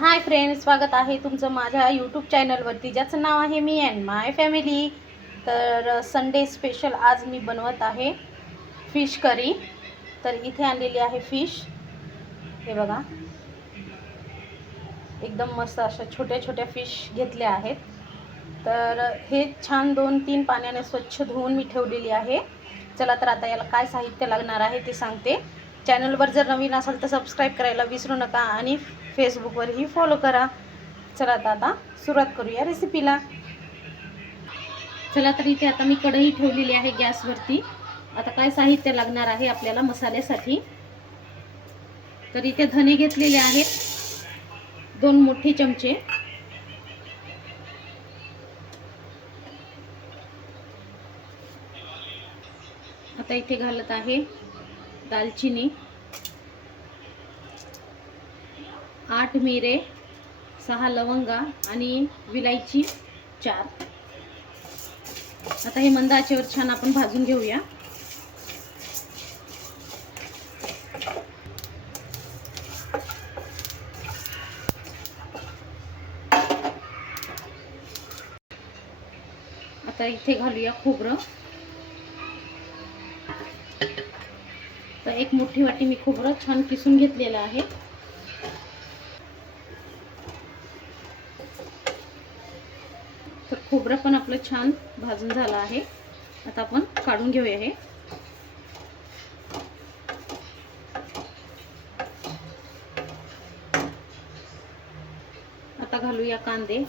Hi friends, स्वागत आहे तुमचं माझ्या यूट्यूब चॅनलवरती, ज्याचं नाव आहे मी अँड माय फॅमिली. तर संडे स्पेशल आज मी बनवत आहे फिश करी. तर इथे आणलेली आहे फिश, हे बघा, एकदम मस्त अशा छोट्या छोट्या फिश घेतल्या आहेत. तर हे छान 2-3 पाण्याने स्वच्छ धुवून मी ठेवलेली आहे. चला तर आता याला काय साहित्य लागणार आहे ते सांगते. चॅनलवर जर नवीन असाल तर सबस्क्राईब करायला विसरू नका आणि फेसबुकवरही फॉलो करा. चला तर आता सुरुवात करूया रेसिपीला. चला तर इथे आता मी कढई ठेवलेली आहे गॅसवरती. आता काय साहित्य लागणार आहे आपल्याला मसाल्यासाठी. तर इथे धने घेतलेले आहेत 2 मोठे चमचे. आता इथे घालत आहे दालचिनी, 8 मिरे, 6 लवंगा आणि विलायची 4. आता हे मंद आचेवर छान आपण भाजून घेऊया. आता इथे घालूया खोबरं. तर 1 मोठी वाटी मी खोबरं छान किसून घेतलेलं आहे. तर खोबरं पण आपलं छान भाजून झालं आहे. आता आपण काढून घेऊया हे. आता घालूया कांदे.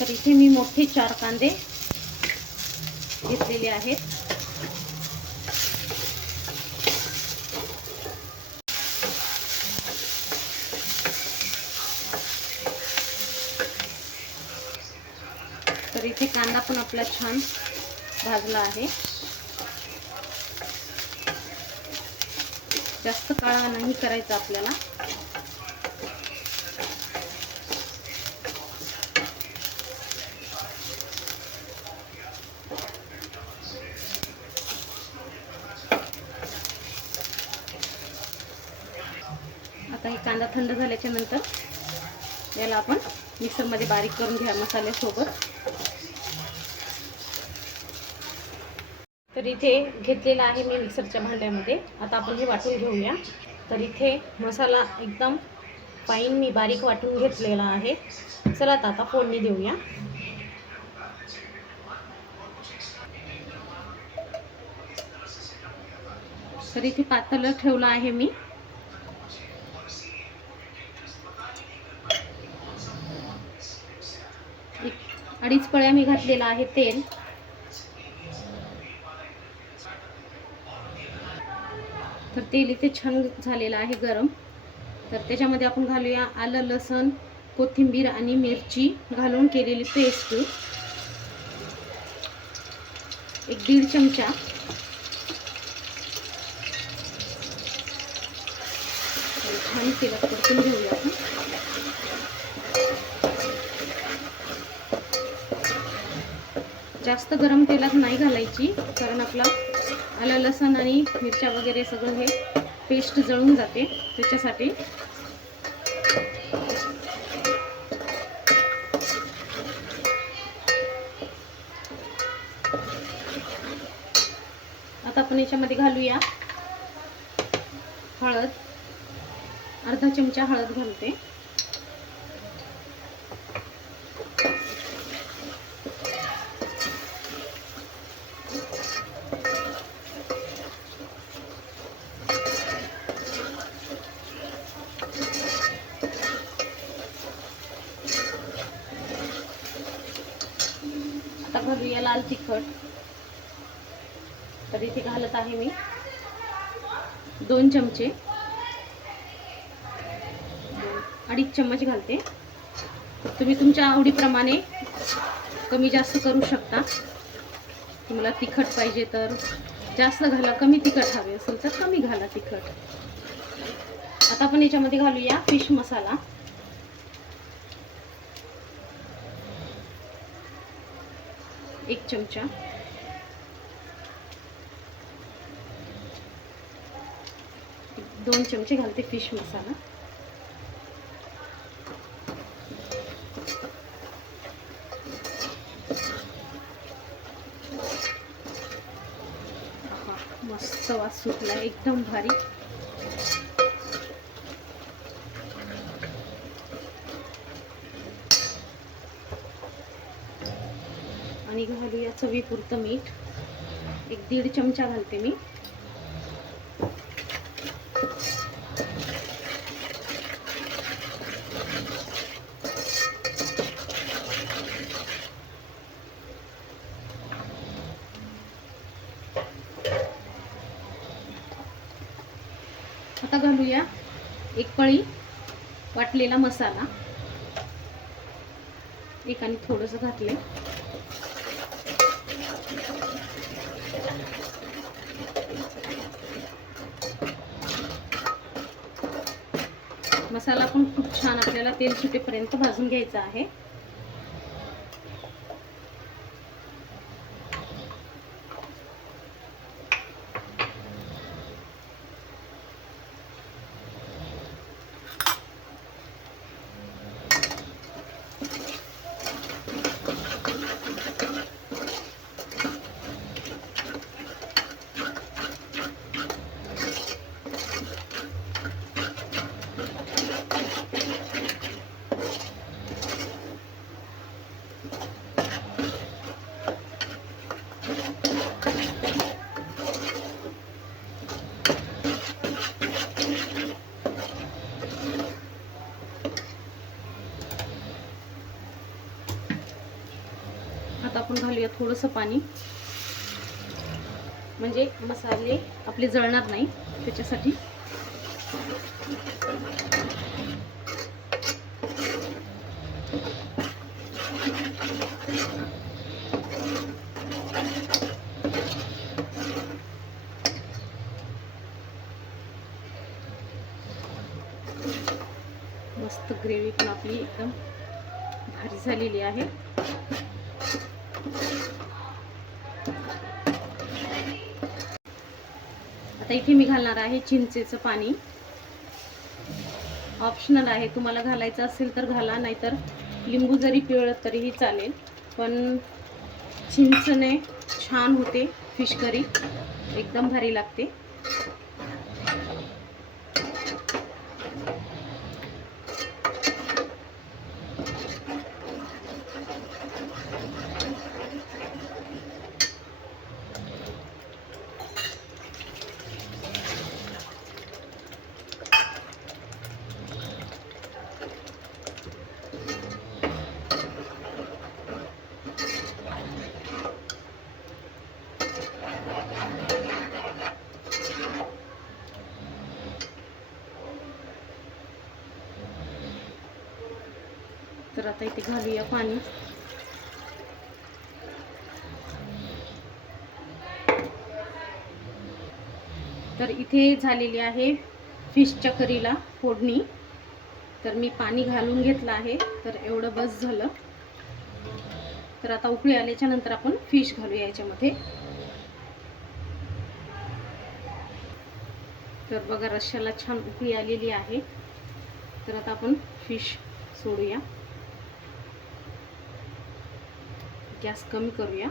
तर इथे मी मोठे 4 कांदे घेतलेले आहेत. तर इथे कांदा पण आपला छान भाजला आहे. जास्त काळा नाही करायचा आपल्याला. आता हे कांदा थंड झाल्याच्या नंतर याला आपण मिक्सरमध्ये बारीक करून घ्या मसाल्यासोबत. तर इथे घेतलेला आहे मी मिक्सरच्या भांड्यामध्ये. आता आपण हे वाटून घेऊया. तर इथे मसाला एकदम फाईन मी बारीक वाटून घेतलेला आहे. चला आता फोडणी देऊया. तर इथे पातेलं ठेवलं आहे मी. अडीच पळ्या मी घातलेला आहे तेल. तर तेल इथे छान झालेलं आहे गरम. तर त्याच्यामध्ये आपण घालूया आलं, लसूण, कोथिंबीर आणि मिरची घालून केलेली पेस्ट, 1-1.5 चमचा. छान तेलात परतून घेऊया आपण. जास्त गरम तेलात नाही घालायची, कारण आपला आलं, लसूण आणि मिरच्या वगैरे सगळं हे पेस्ट जळून जाते त्याच्यासाठी. आता आपण याच्यामध्ये घालूया हळद. अर्धा चमचा हळद घालते. आता घालूया लाल तिखट. तर इथे घालत आहे मी 2 चमचे, 2.5 चम्मच घालते. तर तुम्ही तुमच्या आवडीप्रमाणे कमी जास्त करू शकता. तुम्हाला तिखट पाहिजे तर जास्त घाला, कमी तिखट हवे असेल तर कमी घाला तिखट. आता आपण याच्यामध्ये घालूया फिश मसाला. 1 चमचा. दोन चमचे घालते फिश मसाला. मस्त वास सुटला, एकदम भारी. आणि घालूया चवीपुरतं मीठ. 1-1.5 चमचा घालते मी. आता घालूया 1 पळी वाटलेला मसाला. एकाने थोडंसं घातले. मसाला पण खूप छान आपल्याला तेल सुटेपर्यंत भाजून घ्यायचा आहे. आता आपण घालूया थोडंसं पाणी, म्हणजे मसाले आपले जळणार नाही त्याच्यासाठी. मस्त ग्रेव्ही पण आपली एकदम भारी झालेली आहे. आता इथे मी घालणार आहे चिंचेचं पाणी. ऑप्शनल आहे, तुम्हाला घालायचं असेल तर घाला, नाहीतर लिंबू जरी पिळलं तरीही चालेल. पण चिंचने छान होते फिश करी, एकदम भारी लागते. तर आता इथे घालूया पाणी. तर इथे झालेली आहे फिशच्या करीला फोडणी. तर मी पाणी घालून घेतलं आहे, तर एवढं बस झालं. तर आता उकळी आल्याच्या नंतर आपण फिश घालूया याच्यामध्ये. तर बघा रश्श्याला छान उकळी आलेली आहे. तर आता आपण फिश सोडूया. गॅस कमी करूया.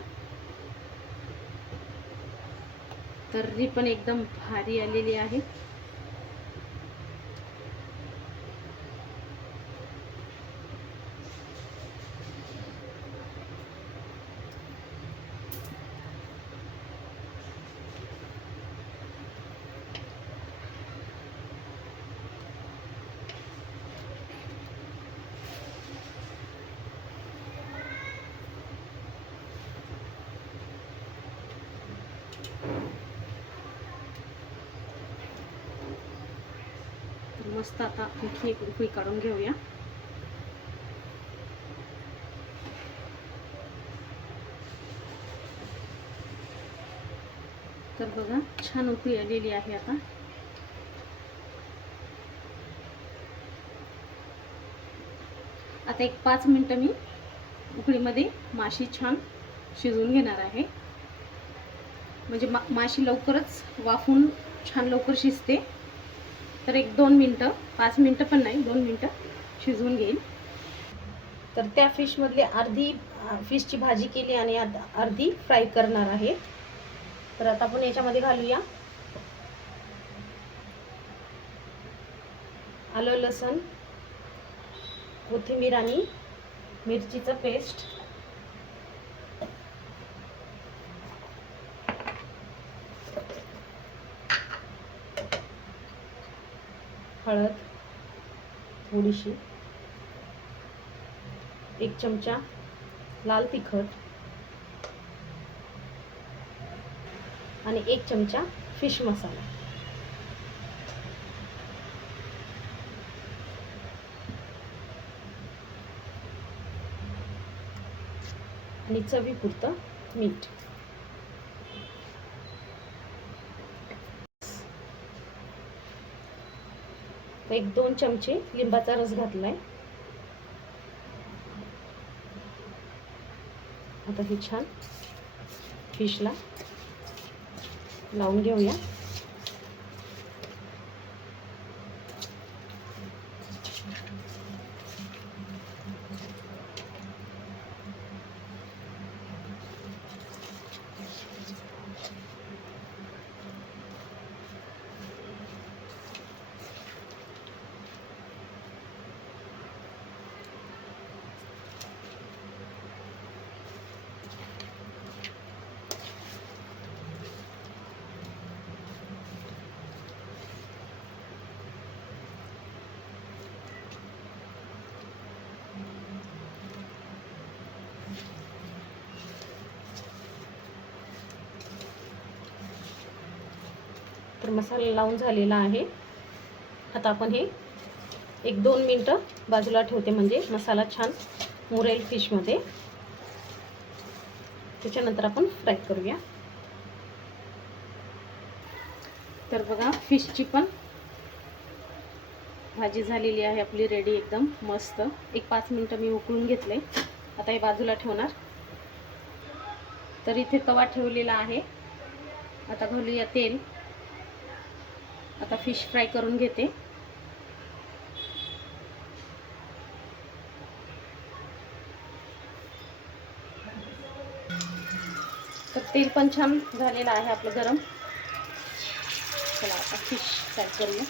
तर्री पण एकदम भारी आलेली आहे. मस्त आता आणखी एक उकळी काढून घेऊया. तर बघा छान उकळी आलेली आहे. आता एक 5 मिनिटं मी उकळीमध्ये माशी छान शिजवून घेणार आहे. म्हणजे माशी लवकरच वाफून छान लवकर शिजते. तर एक 2 मिनिटं, 5 मिनिटं पण नाही, 2 मिनिटं शिजवून घेईल. तर त्या फिशमधली अर्धी फिशची भाजी केली आणि अर्धी फ्राय करणार आहे. तर आता आपण याच्यामध्ये घालूया आलं, लसूण, कोथिंबीर आणि मिरचीचं पेस्ट, हळद थोडीशी, 1 चमचा लाल तिखट आणि 1 चमचा फिश मसाला. आणि चवीपुरतं मीठ. एक 2 चमचे लिंबाचा रस घातलाय. आता हे छान फिशला लावून घेऊया. तर मसाला लावून झालेला आहे. आता आपण हे 1-2 मिनटं बाजूला ठेवते, म्हणजे मसाला छान मुरेल फिशमध्ये. त्याच्यानंतर आपण फ्राय करूया. तर बघा, फिशची पण भाजी झालेली आहे आपली, रेडी एकदम मस्त. 1-5 मिनटं मी उकळून घेतले. आता हे बाजूला ठेवणार. तर इथे तवा ठेवलेला आहे. आता घालूया तेल. आता फिश फ्राय करून घेते. तर तेल पण छान झालेलं आहे आपलं गरम. चला आता फिश फ्राय करूया.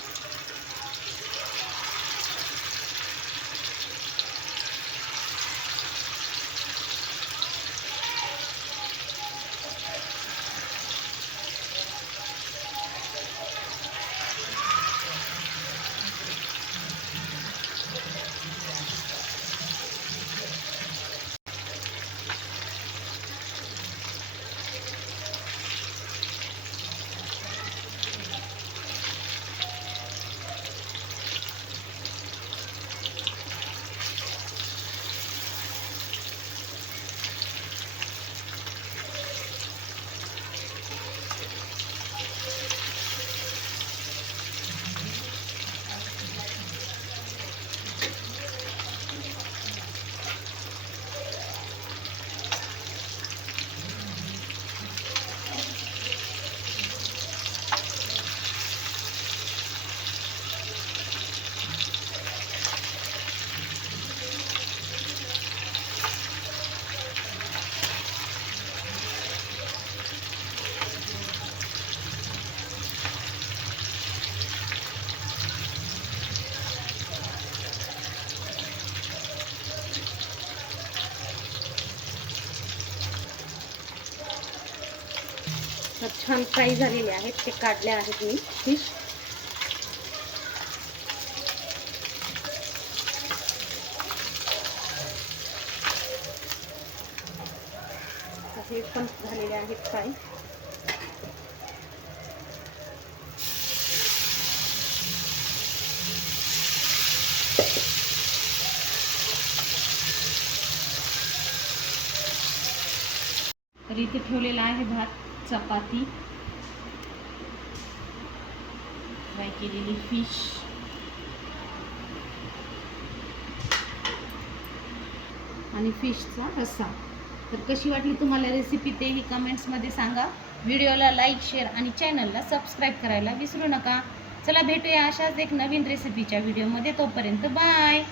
तर छान फ्राय झालेले आहेत. ते काढले आहेत मी फिश. हे पण झालेले आहेत फ्राय. तर इथे ठेवलेला आहे भात, चपाती, फ्राय केलेली फिश, आणि फिशचा रस्सा. तर कशी वाटली तुम्हाला रेसिपी तेही कमेंट्समध्ये सांगा. व्हिडिओला लाईक, शेअर आणि चॅनलला सबस्क्राईब करायला विसरू नका. चला भेटूया अशाच एक नवीन रेसिपीच्या व्हिडिओमध्ये. तोपर्यंत बाय.